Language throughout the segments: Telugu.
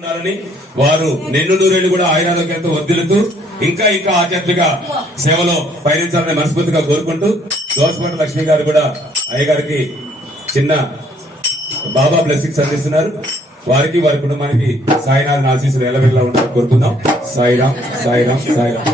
ఉండాలని వారు నిన్ను నూరేళ్లు కూడా ఆయురారోగ్యంతో వర్ధిల్లుతూ ఇంకా ఇంకా ఆధ్యాత్మిక సేవలో పయనించాలని మనస్ఫూర్తిగా కోరుకుంటూ దోసపాటి లక్ష్మి గారు కూడా అయ్యగారికి చిన్న బాబా బ్లెస్సింగ్స్ అందిస్తున్నారు. వారికి వారి కుటుంబానికి సాయినాథ్ ఆశీస్సులు ఎల్లవెల్లా ఉండాలని కోరుకుందాం. సాయిరాం సాయిరాం సాయిరాం.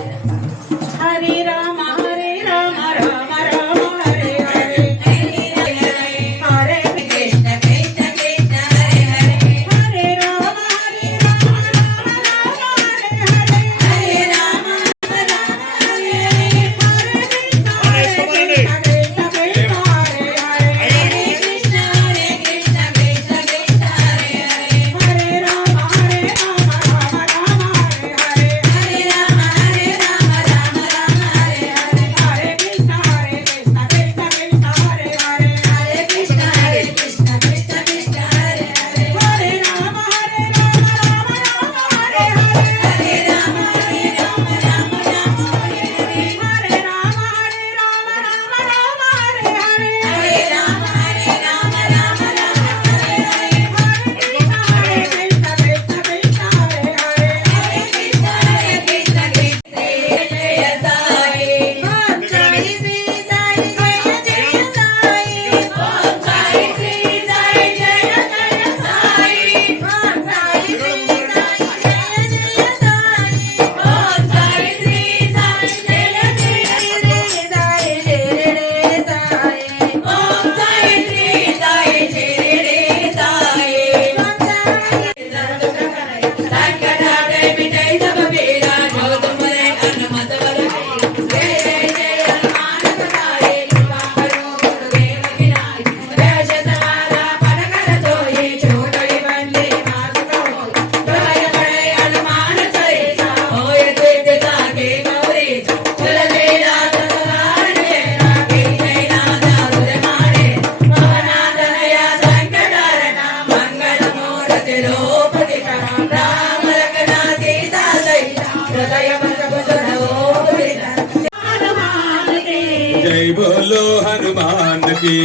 जय बोलो हनुमान की,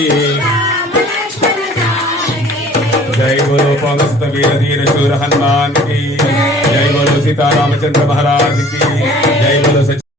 जय बोलो पवन वीर धीर शूर हनुमान की, जय बोलो सीता रामचंद्र महाराज की, जय बोलो